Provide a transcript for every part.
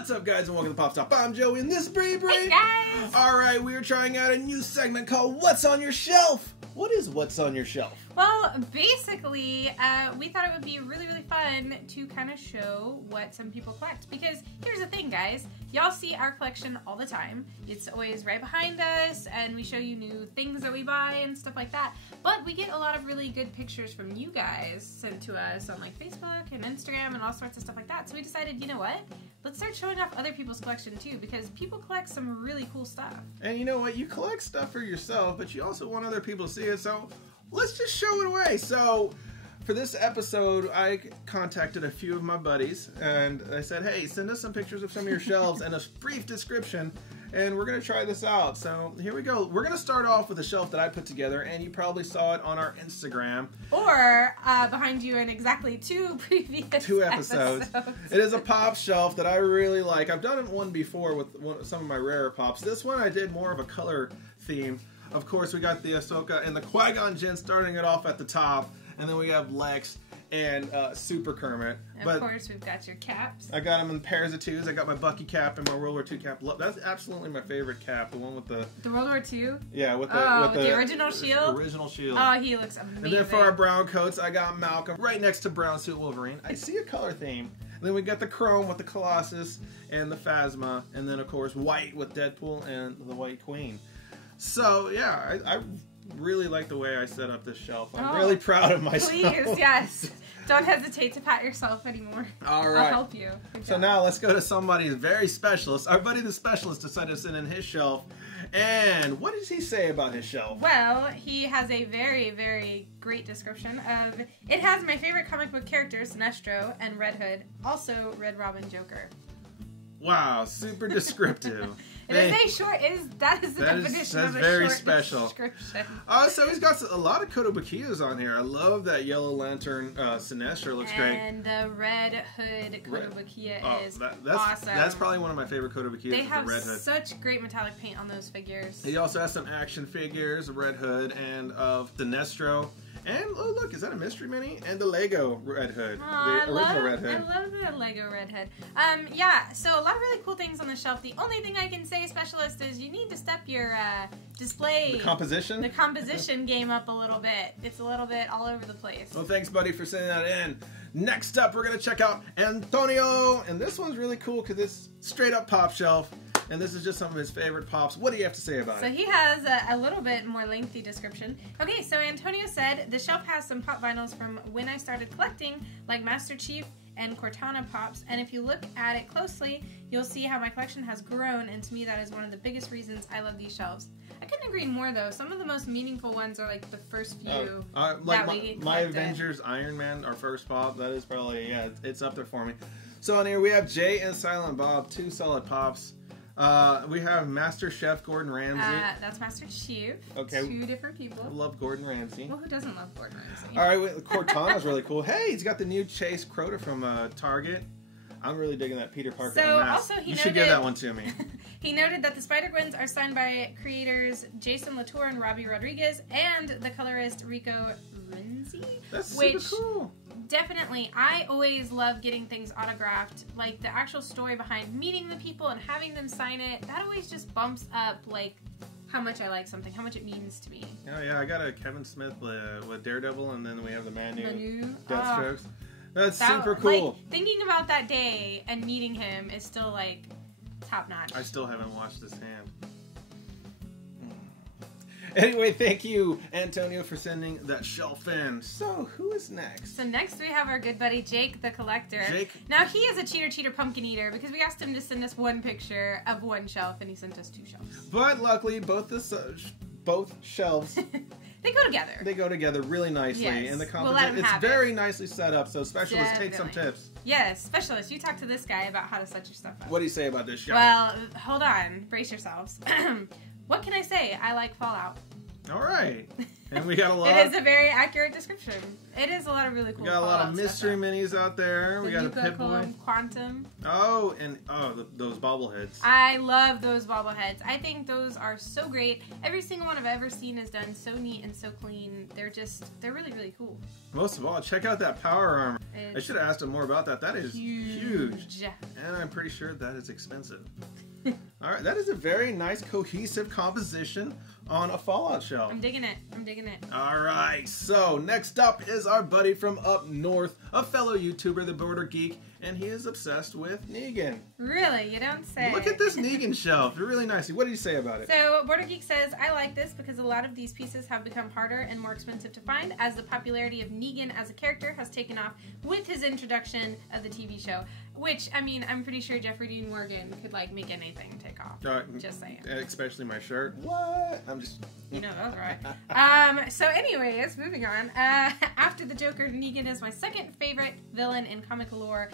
What's up, guys, and welcome to Pop Stop. I'm Joey, and this is Bree. Hey, guys! Alright, we are trying out a new segment called What's on Your Shelf? What is What's on Your Shelf? Well, basically, we thought it would be really fun to kind of show what some people collect. Because here's the thing, guys. Y'all see our collection all the time. It's always right behind us, and we show you new things that we buy and stuff like that. But we get a lot of really good pictures from you guys sent to us on like Facebook and Instagram and all sorts of stuff like that. So we decided, you know what? Let's start showing off other people's collection too, because people collect some really cool stuff. And you know what? You collect stuff for yourself, but you also want other people to see it, so let's just show it away. So for this episode, I contacted a few of my buddies, and I said, hey, send us some pictures of some of your shelves and a brief description, and we're going to try this out. So here we go. We're going to start off with a shelf that I put together, and you probably saw it on our Instagram. Or behind you in exactly two episodes. It is a pop shelf that I really like. I've done one before with some of my rarer pops. This one I did more of a color theme. Of course, we got the Ahsoka and the Qui-Gon Jinn starting it off at the top. And then we have Lex and Super Kermit. Of course, we've got your caps. I got them in pairs of twos. I got my Bucky cap and my World War II cap. That's absolutely my favorite cap. The one with the... The World War II? Yeah, with the original shield? Original shield. Oh, he looks amazing. And then for our brown coats, I got Malcolm right next to Brown Suit Wolverine. I see a color theme. And then we got the Chrome with the Colossus and the Phasma. And then, of course, white with Deadpool and the White Queen. So, yeah, I really like the way I set up this shelf. I'm really proud of myself. Please, yes. Don't hesitate to pat yourself anymore. All right. I'll help you. So now let's go to somebody who's very specialist. Our buddy the specialist decided to send in his shelf. And what does he say about his shelf? Well, he has a very great description of... It has my favorite comic book characters, Sinestro and Red Hood. Also, Red Robin Joker. Wow, super descriptive. That is the definition of a very short special description. So he's got a lot of Kodobakiyas on here. I love that Yellow Lantern Sinestro looks great. And the Red Hood Kotobukiya is that's awesome. That's probably one of my favorite Kodobakiyas. They have the Red Hood. such great metallic paint on those figures. He also has some action figures of Red Hood and of Sinestro. And, oh look, is that a mystery mini? And the Lego Red Hood. The original Red Hood. I love the Lego Red Hood. Yeah, so a lot of really cool things on the shelf. The only thing I can say, Specialist, is you need to step your display... The composition game up a little bit. It's a little bit all over the place. Well, thanks, buddy, for sending that in. Next up, we're going to check out Antonio. And this one's really cool because it's straight up pop shelf. And this is just some of his favorite pops. What do you have to say about it? So he has a little bit more lengthy description. Okay, so Antonio said, the shelf has some pop vinyls from when I started collecting, like Master Chief and Cortana pops. And if you look at it closely, you'll see how my collection has grown. And to me, that is one of the biggest reasons I love these shelves. I couldn't agree more, though. Some of the most meaningful ones are like the first few like my Avengers Iron Man, our first pop. That is probably, yeah, it's up there for me. So on here, we have Jay and Silent Bob, two solid pops. We have Master Chef Gordon Ramsay. That's Master Chief. Okay. Two different people. I love Gordon Ramsay. Well, who doesn't love Gordon Ramsay? All right, Cortana's really cool. Hey, he's got the new Chase Crota from Target. I'm really digging that Peter Parker mask. Also, you should give that one to me. He noted that the Spider-Gwens are signed by creators Jason Latour and Robbie Rodriguez and the colorist Rico Renzi. That's super cool. Definitely, I always love getting things autographed. Like the actual story behind meeting the people and having them sign it, that always just bumps up like how much I like something, how much it means to me. Oh yeah, I got a Kevin Smith with Daredevil, and then we have the Manu Deathstrokes. That's super cool. Like, thinking about that day and meeting him is still like top notch. I still haven't washed his hand. Anyway, thank you, Antonio, for sending that shelf in. So, who is next? So next we have our good buddy Jake the Collector. Jake? Now he is a cheater pumpkin eater because we asked him to send us one picture of one shelf and he sent us two shelves. But luckily, both shelves they go together. They go together really nicely, and the composition it's very nicely set up. So, Specialist, take some tips. Yes, Specialist, you talk to this guy about how to set your stuff up. What do you say about this shelf? Well, hold on, brace yourselves. What can I say? I like Fallout. All right. And we got a lot. It is a very accurate description. It is a lot of really cool. We got a lot of mystery minis out there. We got a Pip-Boy. Quantum. Oh, and those bobbleheads. I love those bobbleheads. I think those are so great. Every single one I've ever seen is done so neat and so clean. They're really, really cool. Most of all, check out that power armor. I should have asked him more about that. That is huge. And I'm pretty sure that is expensive. All right, that is a very nice cohesive composition on a Fallout shelf. I'm digging it. All right, so next up is our buddy from up north, a fellow YouTuber, the Border Geek, and he is obsessed with Negan. Really? You don't say. Look at this Negan shelf. They're really nice. What do you say about it? So, Border Geek says, I like this because a lot of these pieces have become harder and more expensive to find as the popularity of Negan as a character has taken off with his introduction of the TV show. Which, I mean, I'm pretty sure Jeffrey Dean Morgan could, like, make anything take off. Just saying. Especially my shirt. What? I'm just... You know that was right. So anyways, moving on. After the Joker, Negan is my second favorite villain in comic lore.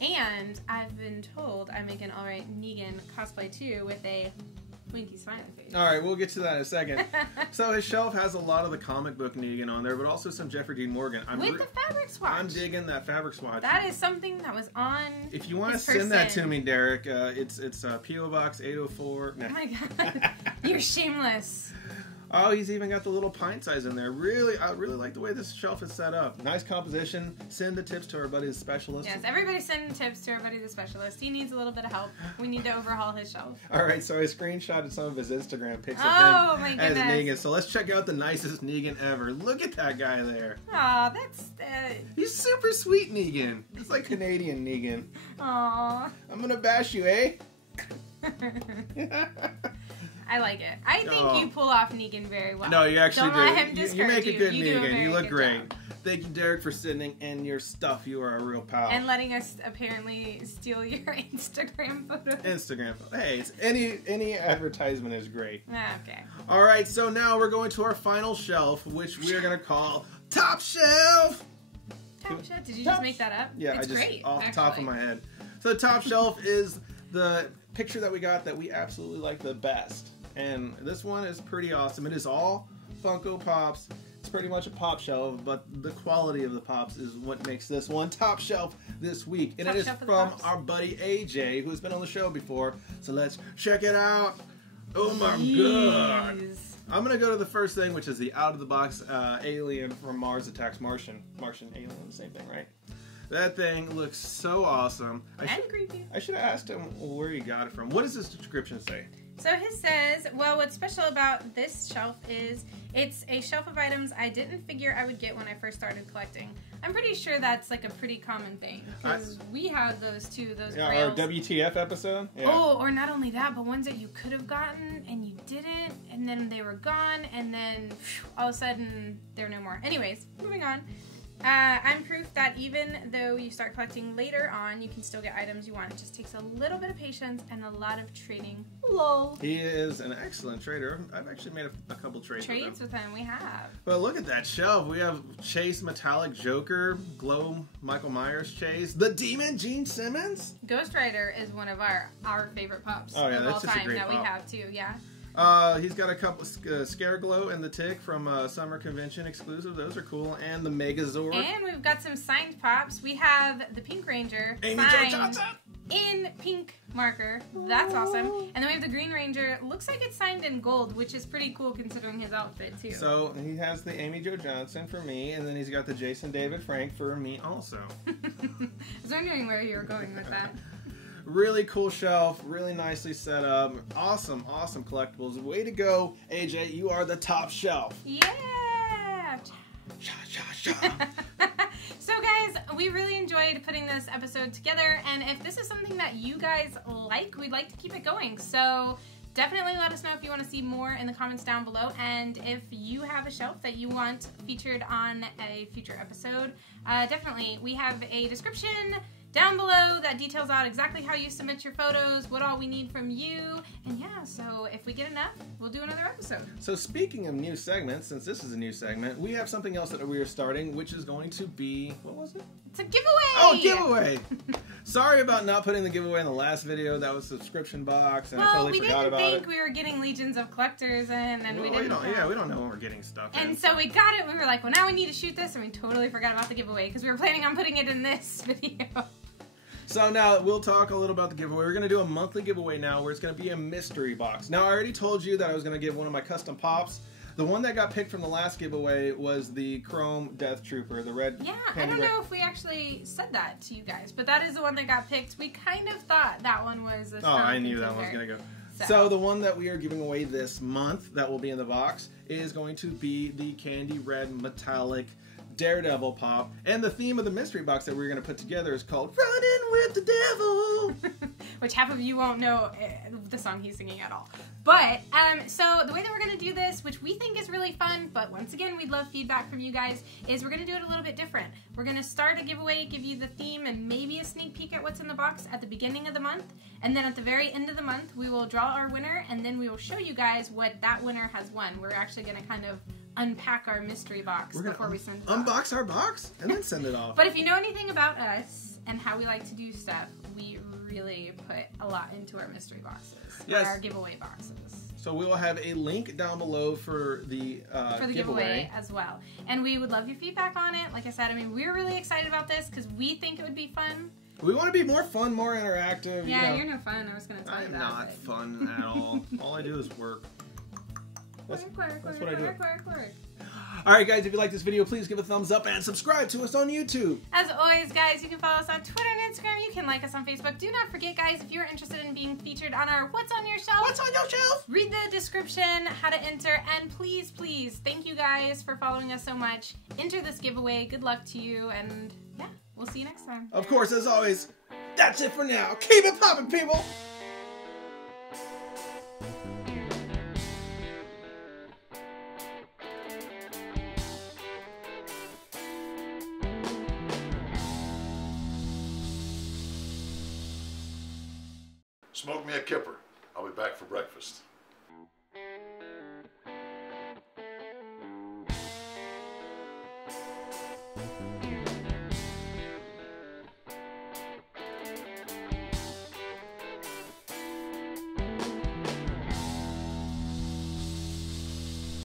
And I've been told I make an alright Negan cosplay too with a winky smiley face. Alright, we'll get to that in a second. So his shelf has a lot of the comic book Negan on there, but also some Jeffrey Dean Morgan. With the fabric swatch. I'm digging that fabric swatch. That is something that was on. If you want to send that to me, Derek, it's P.O. Box 804. Oh my god. You're shameless. Oh, he's even got the little pint size in there. I really like the way this shelf is set up. Nice composition. Send the tips to our buddy the specialist. Yes, everybody send tips to our buddy the specialist. He needs a little bit of help. We need to overhaul his shelf. All right, so I screenshotted some of his Instagram pics of him as Negan. So let's check out the nicest Negan ever. Look at that guy there. Aw, that's... He's super sweet Negan. He's like Canadian Negan. Aw. I'm gonna bash you, eh? I like it. I think you pull off Negan very well. No, you actually Don't let him do. discourage You make a good Negan. You look great. Job. Thank you, Derek, for sending in your stuff. You are a real pal. And letting us apparently steal your Instagram photos. Instagram. Hey, any advertisement is great. Okay. All right, so now we're going to our final shelf, which we're going to call Top Shelf. Top Shelf? Did you just make that up? Yeah, it's I just great, off the top of my head. So the Top Shelf is the picture that we got that we absolutely like the best. And this one is pretty awesome. It is all Funko Pops. It's pretty much a pop shelf, but the quality of the pops is what makes this one top shelf this week. And it is from our buddy AJ, who's been on the show before. So let's check it out. Oh my god. I'm going to go to the first thing, which is the out-of-the-box alien from Mars Attacks Martian. Martian alien, same thing, right? That thing looks so awesome. And creepy. I should have asked him where he got it from. What does this description say? So his says, well, what's special about this shelf is it's a shelf of items I didn't figure I would get when I first started collecting. I'm pretty sure that's like a pretty common thing because we had those too, those our WTF episode. Yeah. Oh, or not only that, but ones that you could have gotten and you didn't, and then they were gone, and then all of a sudden they're no more. Anyways, moving on. I'm proof that even though you start collecting later on, you can still get items you want. It just takes a little bit of patience and a lot of trading. Lol. He is an excellent trader. I've actually made a couple trades with him. We have. But look at that shelf. We have Chase Metallic Joker, Glow Michael Myers Chase, the Demon Gene Simmons. Ghost Rider is one of our favorite pops of all just time a great that pop. we have too. Yeah. He's got a couple Scare Glow and the Tick from Summer Convention exclusive. Those are cool. And the Megazord. And we've got some signed pops. We have the Pink Ranger Amy Jo Johnson in pink marker. That's awesome. And then we have the Green Ranger. Looks like it's signed in gold, which is pretty cool considering his outfit too. So he has the Amy Jo Johnson for me, and then he's got the Jason David Frank for me also. I was wondering where you were going with that. Really cool shelf, really nicely set up. Awesome, awesome collectibles. Way to go, AJ. You are the top shelf. Yeah! So guys, we really enjoyed putting this episode together, and if this is something that you guys like, we'd like to keep it going. So definitely let us know if you want to see more in the comments down below, and if you have a shelf that you want featured on a future episode, definitely. We have a description down below that details out exactly how you submit your photos, what all we need from you, and yeah, so if we get enough, we'll do another episode. So speaking of new segments, since this is a new segment, we have something else that we are starting, which is going to be, what was it? It's a giveaway! Oh, giveaway! Sorry about not putting the giveaway in the last video. That was a subscription box, and I totally forgot about it. We didn't think we were getting Legions of Collectors in, and we didn't. We don't know when we're getting stuff in. And so we got it, we were like, well, now we need to shoot this, and we totally forgot about the giveaway, because we were planning on putting it in this video. So now we'll talk a little about the giveaway. We're going to do a monthly giveaway now where it's going to be a mystery box. Now I already told you that I was going to give one of my custom pops. The one that got picked from the last giveaway was the Chrome Death Trooper, the red. Yeah, I don't know if we actually said that to you guys, but that is the one that got picked. We kind of thought that one was a strong I knew contender. that one was going to go. So the one that we are giving away this month that will be in the box is going to be the Candy Red Metallic Daredevil pop, and the theme of the mystery box that we're going to put together is called Running with the Devil. Which half of you won't know the song he's singing at all. But, so the way that we're going to do this, which we think is really fun, but once again, we'd love feedback from you guys, is we're going to do it a little bit different. We're going to start a giveaway, give you the theme, and maybe a sneak peek at what's in the box at the beginning of the month, and then at the very end of the month, we will draw our winner, and then we will show you guys what that winner has won. We're actually going to kind of unpack our mystery box before we send it off. Unbox our box and then send it off. But if you know anything about us and how we like to do stuff, we really put a lot into our mystery boxes, our giveaway boxes. So we will have a link down below for the giveaway as well. And we would love your feedback on it. Like I said, I mean, we're really excited about this because we think it would be fun. We want to be more fun, more interactive. Yeah, you're no fun. I was going to tell you that. I'm not fun at all. All I do is work. That's what I do. Alright guys, if you like this video, please give a thumbs up and subscribe to us on YouTube. As always, guys, you can follow us on Twitter and Instagram. You can like us on Facebook. Do not forget, guys, if you're interested in being featured on our What's on Your Shelf? What's on your shelf? Read the description, how to enter, and please, please, thank you guys for following us so much. Enter this giveaway. Good luck to you, and yeah, we'll see you next time. Of course, as always, that's it for now. Keep it poppin', people! Smoke me a kipper. I'll be back for breakfast.